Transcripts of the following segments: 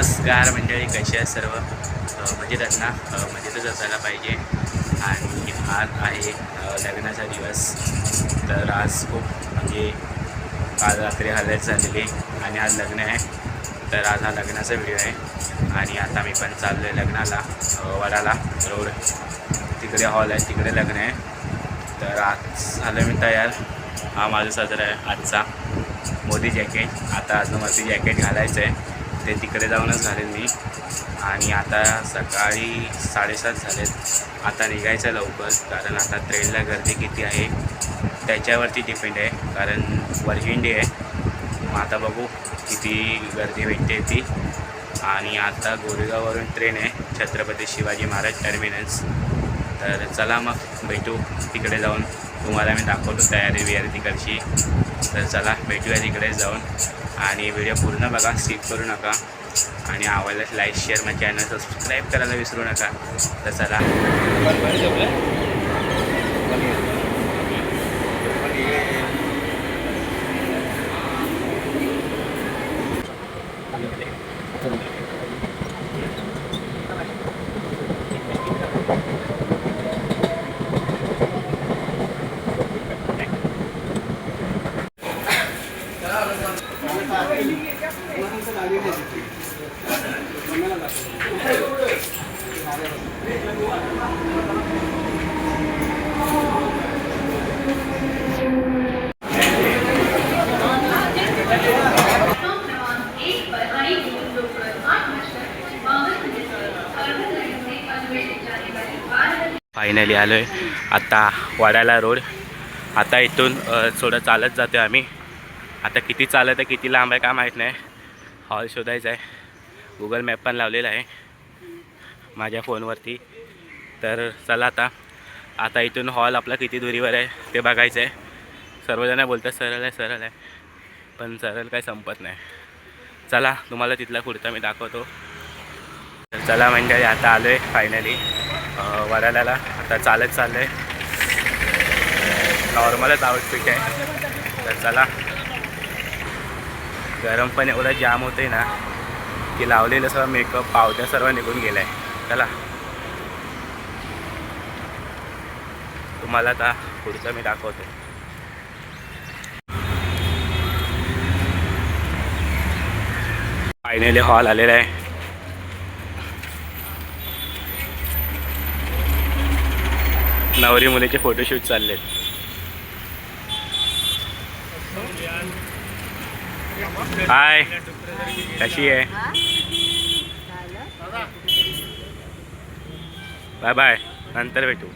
नमस्कार मंडळी, कशी आहे सर्व? मजेत ना? मजेतच असायला पाहिजे. आणि आज आहे लग्नाचा दिवस. तर आज खूप म्हणजे काल रात्री हळद झालेली आणि आज लग्न आहे. तर आज हा लग्नाचा व्हिडिओ आहे. आणि आता मी पण चाललो आहे लग्नाला, वडाला रोड. तिकडे हॉल आहे, तिकडे लग्न आहे. तर आज झालं मी तयार. हा माझा साजरा आहे आजचा मोदी जॅकेट. आता अजून मोदी जॅकेट घालायचं आहे, ते तिकडे जाऊनच घालेन मी. आणि आता सकाळी 7:30 झालेत. आता निघायचं लवकर, कारण आता ट्रेनला गर्दी किती आहे त्याच्यावरती डिपेंड आहे. कारण वर्किंग डे आहे. मग आता बघू किती गर्दी भेटते ती. आणि आता गोरेगाववरून ट्रेन आहे छत्रपती शिवाजी महाराज टर्मिनस. तर चला मग भेटू तिकडे जाऊन. तुम्हाला मी दाखवतो तयारी बियारी तिकडची. तर चला भेटूया तिकडे जाऊन. आणि व्हिडिओ पूर्ण बघा, स्किप करू नका. आणि आवडल्यास लाईक, शेअर, माझ्या चॅनल सबस्क्राईब करायला विसरू नका. तर चला. फायनली आलो आहे आता वडाला रोड. आता इथून थोडं चालत जातो आम्ही. आता किती चालत आहे, किती लांब आहे का माहीत नाही. हॉल शोधायचा आहे. गुगल मॅप पण लावलेला आहे माझ्या फोनवरती. तर चला आता इथून हॉल आपला किती दुरीवर आहे ते बघायचं आहे. सर्वजण बोलतात सरळ आहे सरळ आहे, पण सरळ काही संपत नाही. चला तुम्हाला तिथला कुर्ता मी दाखवतो. तर चला म्हणजे आता आलो आहे फायनली वडाल्याला. आता चालत चाललं आहे. नॉर्मलच आउटफिट आहे. तर चला. गरम पण एवढं जाम होते ना की लावलेलं सर्व मेकअप पावत्या सर्व निघून गेलं आहे. चला तुम्हाला आता पुढचं मी दाखवतो. फायनली हॉल आलेला आहे. नवरी मुलीचे फोटोशूट चाललेत. हाय, कशी आहे? बाय बाय, नंतर भेटू.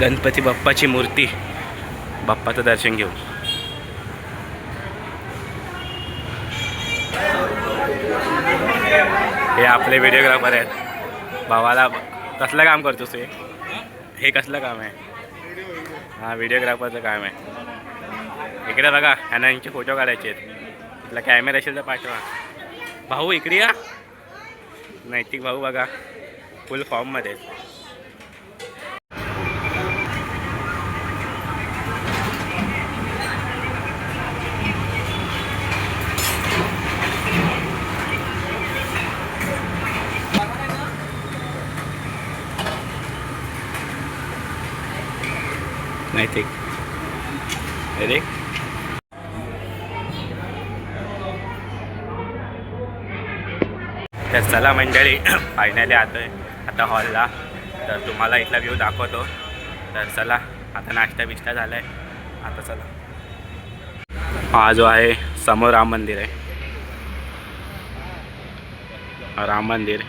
गणपती बाप्पाची मूर्ती, बाप्पाचं दर्शन घेऊ. हे आपले व्हिडिओग्राफर आहेत. भावाला कसलं काम करतोस हे कसलं काम आहे? हा, व्हिडिओग्राफरचं काम आहे. इकडे बघा, ह्यांना यांचे फोटो काढायचे आहेत. तुला कॅमेरा असेल तर पाठवा. भाऊ इकडे या. नैतिक भाऊ बघा फुल फॉर्ममध्ये. नैतिक अरे तर चला मंडळी, फायनली आलो आहे आता हॉलला. तर तुम्हाला इथला व्ह्यू दाखवतो. तर चला, आता नाश्ता बिष्टा झाला आहे. आता चला. हा जो आहे समोर राम मंदिर आहे. राम मंदिर.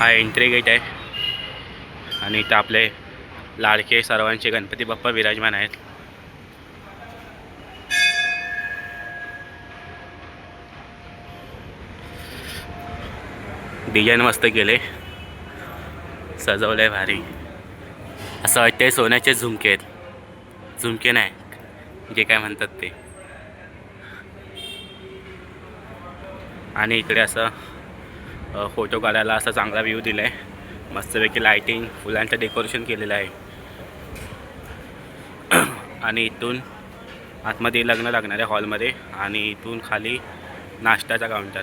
हा एंट्री गेट आहे. आणि इथं आपले लाडके सर्वांचे गणपती बाप्पा विराजमान आहेत. डिझाईन मस्त केले, सजवलंय भारी. असं वाटतंय सोन्याचे झुमके आहेत. झुमके नाही, जे काय म्हणतात ते. आणि इकडे असं फोटो काढायला असा चांगला व्ह्यू दिला आहे. मस्तपैकी लाईटिंग फुलांचं डेकोरेशन केलेलं आहे. आणि इथून आतमध्ये लग्न लागणार आहे हॉलमध्ये आणि इथून खाली नाश्त्याचा काउंटर.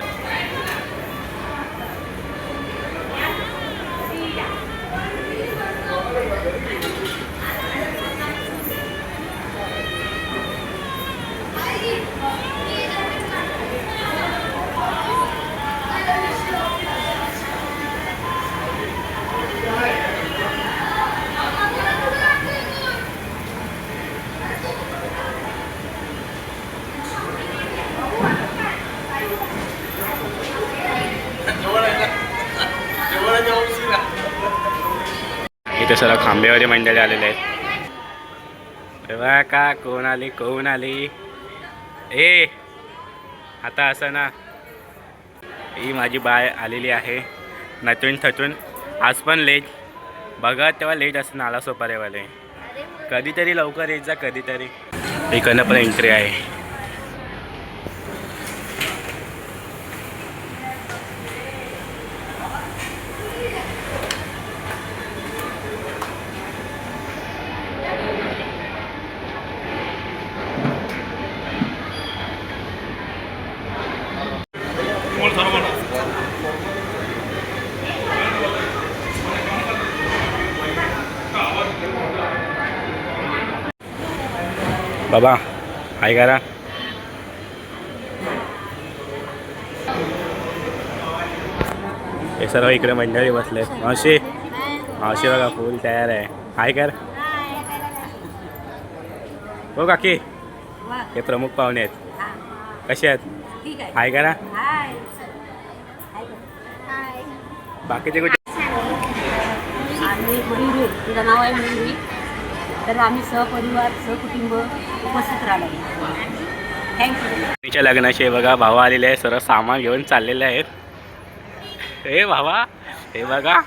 इथे सर्व खांबेवाडी मंडळी आलेले आहेत. तेव्हा का कोण आली ए आता असं ना. ही माझी बाय आलेली आहे नटून थटून. आज पण लेट बघा तेव्हा लेट असं नाला सोपारेवाले. कधीतरी लवकर येत जा कधीतरी. इकडनं पण एंट्री आहे. बाबा हाय करा. हे सर्व इकडे मंडळी बसले. मावशी बघा फुल तयार आहे. हाय कर. हो काकी हे प्रमुख पाहुणे आहेत. कसे आहेत? हाय करा. बाकीचे कुठे? तुझं नाव आहे मयुरी. तर आम्ही सहपरिवार सहकुटुंब उपस्थित राहिलो. थँक्यू. लग्नाचे बघा भावा आलेले आहे. सर्व सामान घेऊन चाललेले आहेत. हे भावा हे बघा.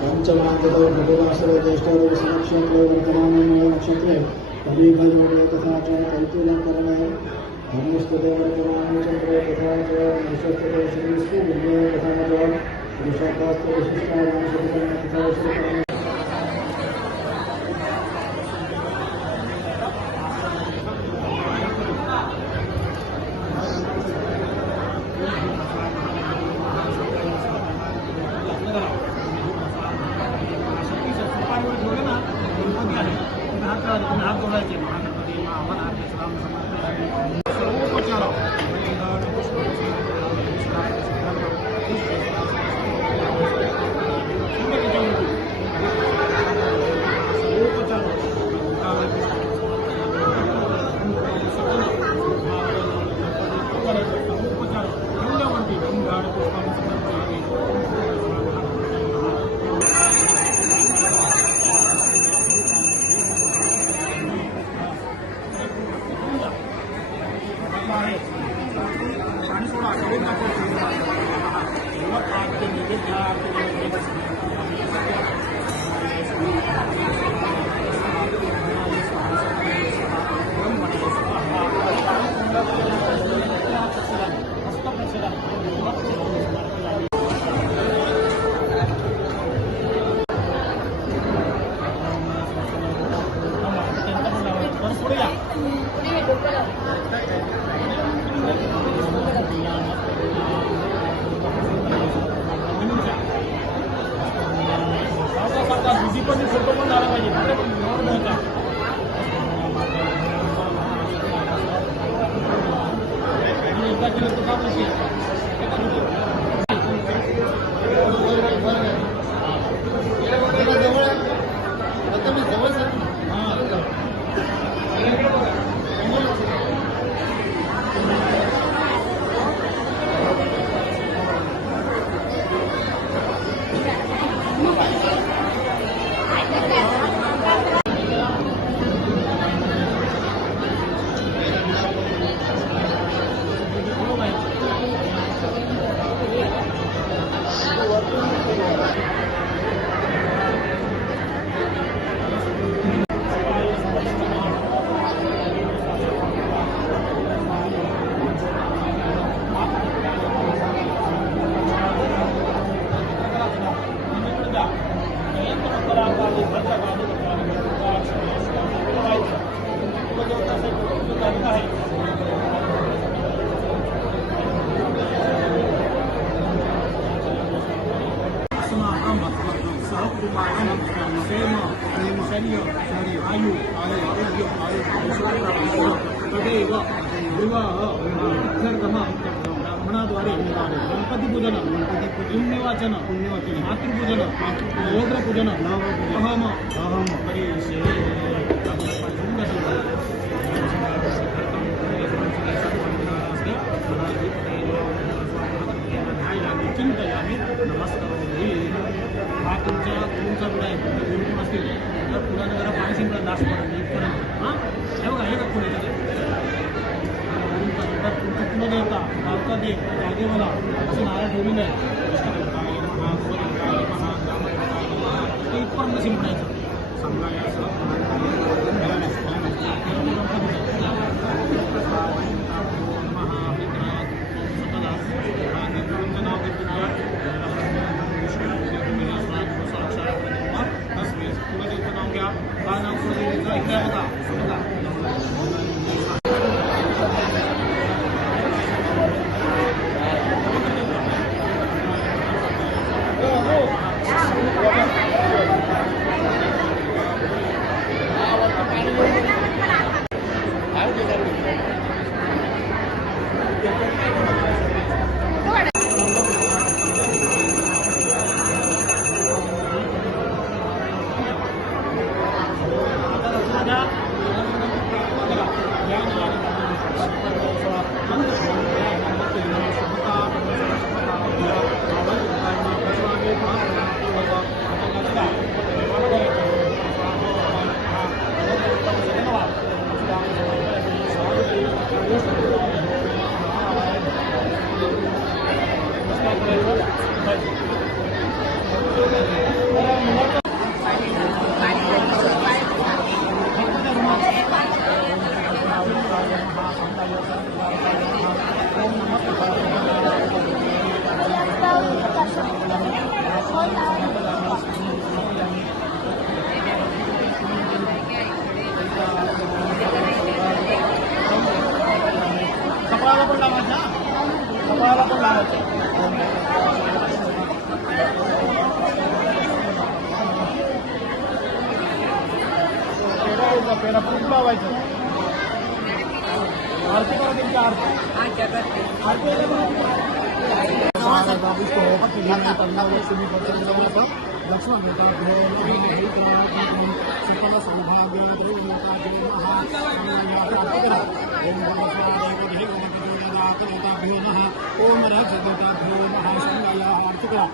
पंचमांततो भगवासरे ज्येष्ठदेव संरक्षणे वर्तमाने नक्षत्रे कलियुगे तथा च कल्पिलंकरणे धर्मस्तदेव वर्तमाने चंद्रे तथा च नक्षत्रे श्रीस्तु विद्ये तथा च पुरुषार्थास्ते विशिष्टायां सुखकर्म तथा सुखकर्म. आयु आरोग्य ऐश्वर्य तदेव विवाह अर्थर्गम ब्राह्मणाद्वारे गणपतीपूजन पुण्यवाचन मातृपूजन योग्रपूजन अहम चिंतयामी नमस्कार हा तुमचा गुण आहे कोण असतील तर पुढं जरा पाणी शिंपडा दास पडत इथपर्यंत हां हे बघा हे का पुढे तुमचं कुलदेवता भारतादेव जागेवाला असं नारळ ठेवलेलं आहे ते इथपर्यंत शिंपडायचं कुलदेवचं नाव घ्या का नाव कुलदेवचं इकडे बघा कपाळाला पण लावायचं पेढा खूप लावायचं आरती करा त्यांची लक्ष्मण सुफल सौभाग्य ओम रजताभ्यो महाशंगाया आर्तिका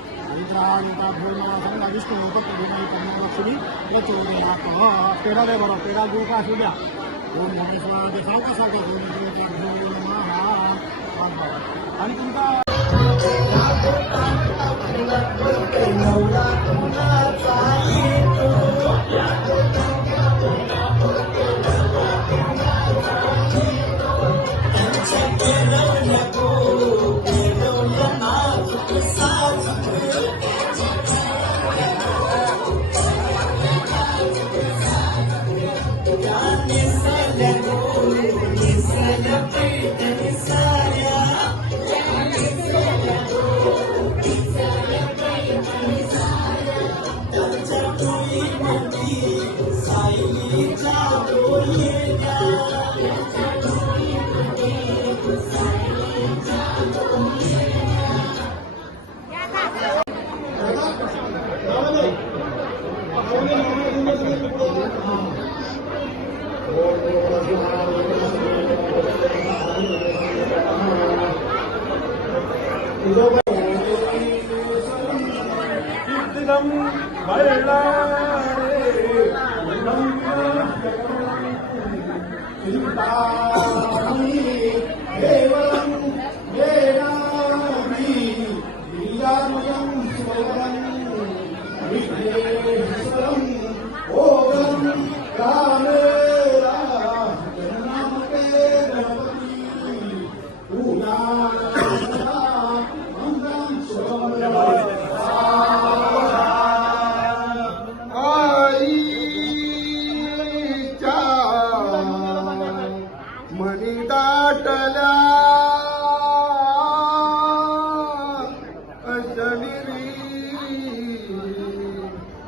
विष्णु लक्ष्मी प्रचोदयात पेढा दे बरं पेढा देऊ का असू द्या ओम नमेश्वर सावका सावका देवताभ्यो नमः आणि तुमचा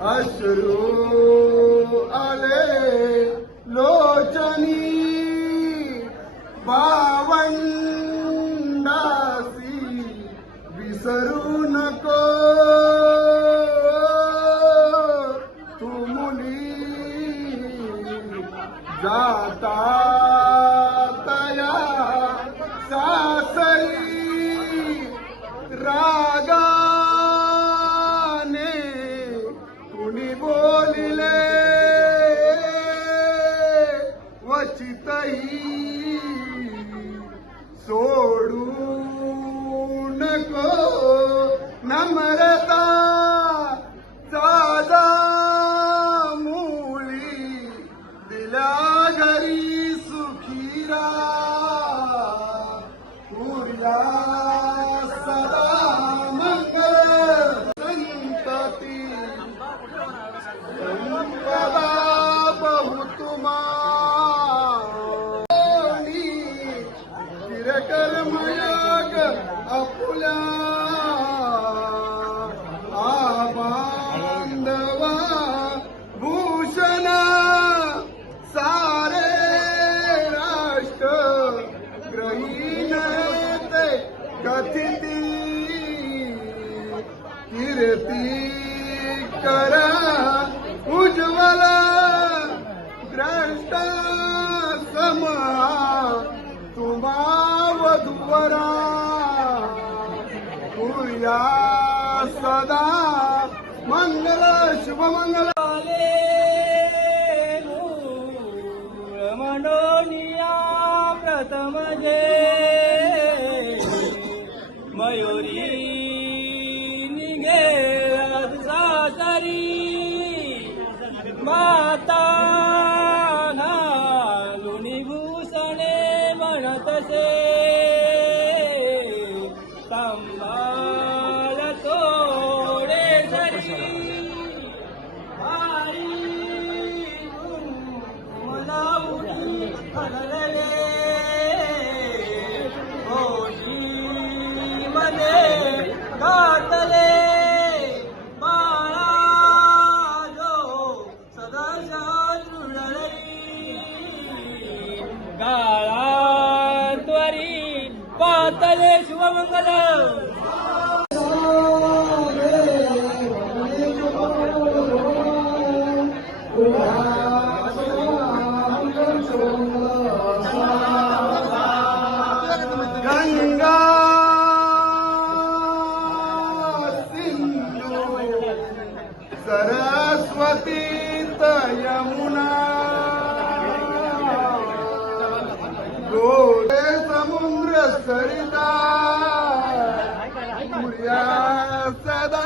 अश्रू आले जाता तया सासरी रागाने कुणी बोलिले वचितही सोडू नको नम्रता साधा मुळी दिल्या घरी सुखीरा पुर्या सदा मंगल संतती संपदा बहुतुमा कर्मयोग आपुल्या आबांधवा भूषण सारे राष्ट्र ग्रहीण ते कथिती कीर्ती करा उज्ज्वल द्रष्टा समहा तुम्हा वधूवरा पुर्या सदा मंगल शुभमंगल मनोनिया प्रथम जे मयुरी निघे सासरी माता घालुनी भूषणे म्हणतसे संभाळ तोडे सरी आई मला उठी हरले होशी मध्ये घातले बाळा जो सदाशा दृढली गाळांद्वारी पातले शुभमंगल गंगा सिंधू सरस्वती यमुना गोदे समुद्र सरिता पुर्या सदा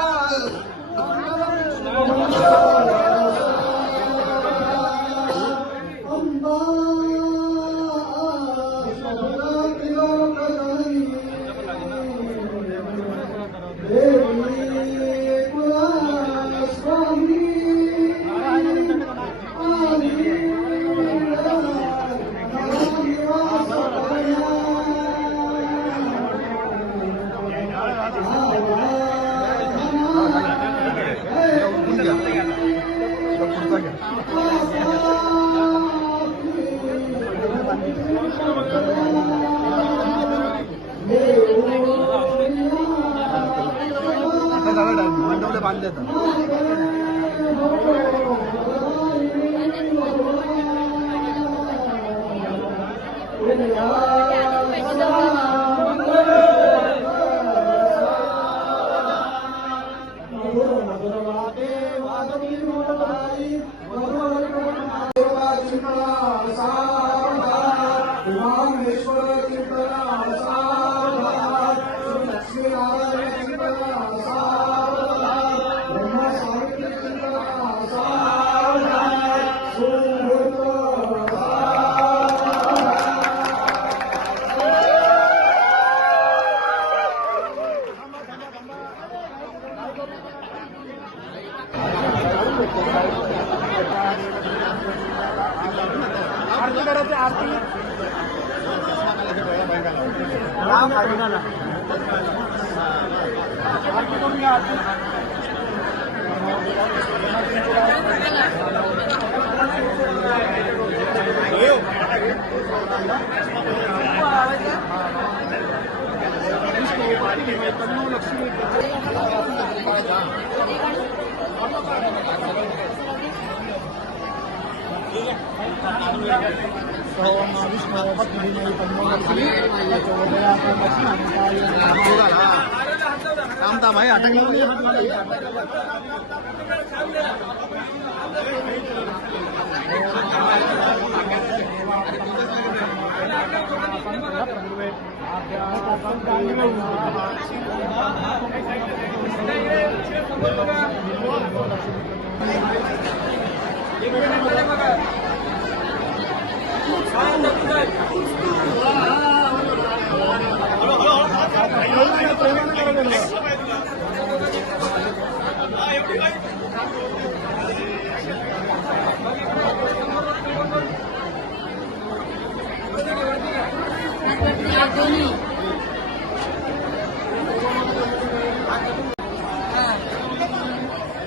मंडवले बांधले ठीक है. थांब भाई अटकलं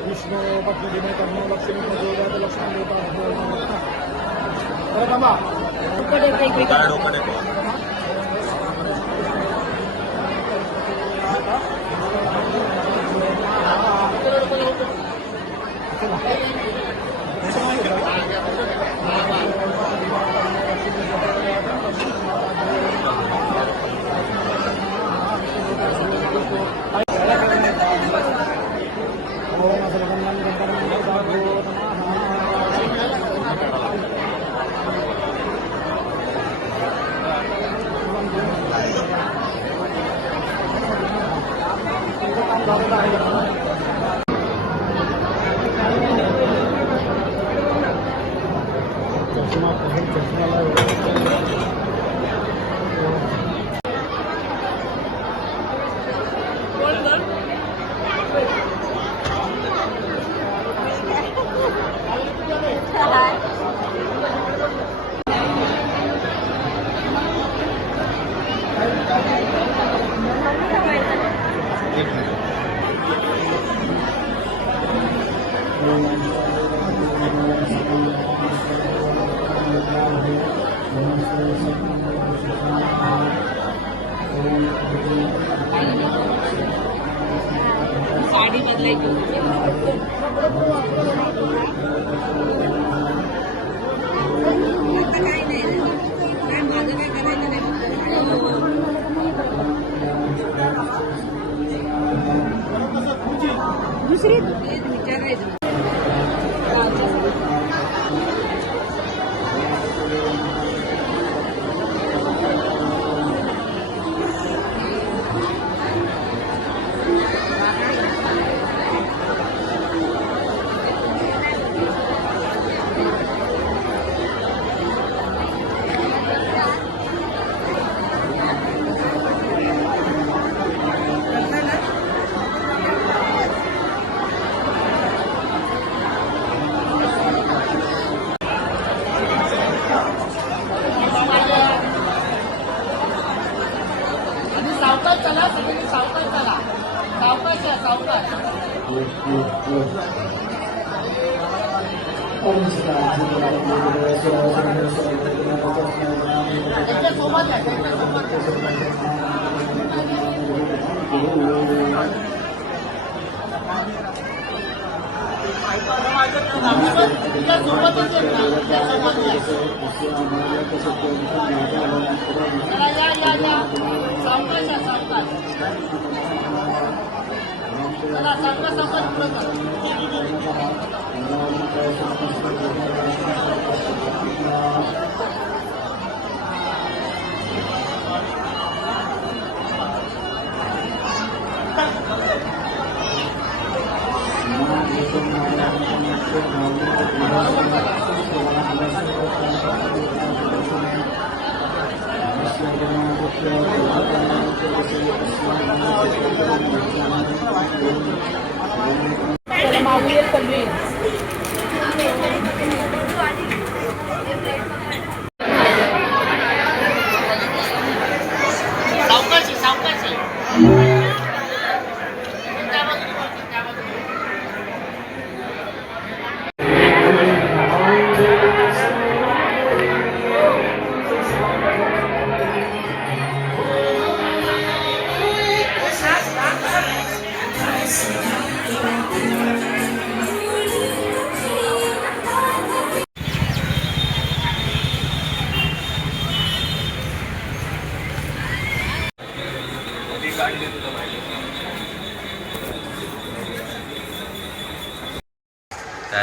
विष्णू पत्नी कर्म लक्ष्मी लक्ष्मण साडी बदलायची काही नाही काय माझं काय करायचं नाही दुसरी विचारायचं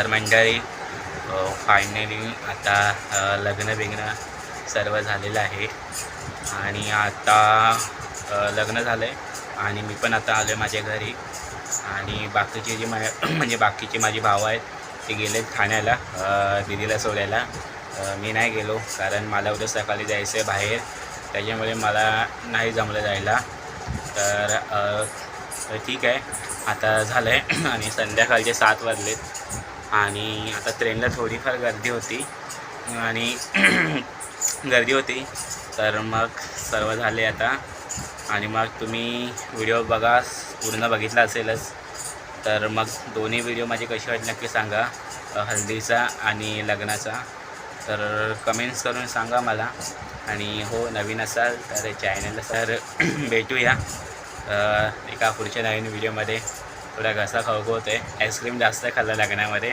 तर मंडळी फायनली आता लग्न बिग्न सर्व झालेलं आहे आणि आता लग्न झालं आहे आणि मी पण आता आलो आहे माझ्या घरी आणि बाकीचे जे म्हणजे बाकीचे माझी भाऊ आहेत ते गेले ठाण्याला दीदीला सोडायला. मी नाही गेलो कारण मला उद्या सकाळी जायचं आहे बाहेर, त्याच्यामुळे मला नाही जमलं जायला. तर ठीक आहे, आता झालं आहे आणि संध्याकाळचे 7 वाजलेत आणि आता ट्रेनला थोडीफार गर्दी होती तर मग सर्व झाले आता. आणि मग तुम्ही व्हिडिओ बघा, पूर्ण बघितला असेलच. तर मग दोन्ही व्हिडिओ माझे कसे वाटले नक्की सांगा, हल्दीचा आणि लग्नाचा. तर कमेंट्स करून सांगा मला. आणि हो, नवीन असाल तर चॅनलला तर भेटूया एका पुढच्या नवीन व्हिडिओमध्ये. थोडा घसा खवखवत आहे, आईस्क्रीम जास्त खाल्ला लग्नामध्ये.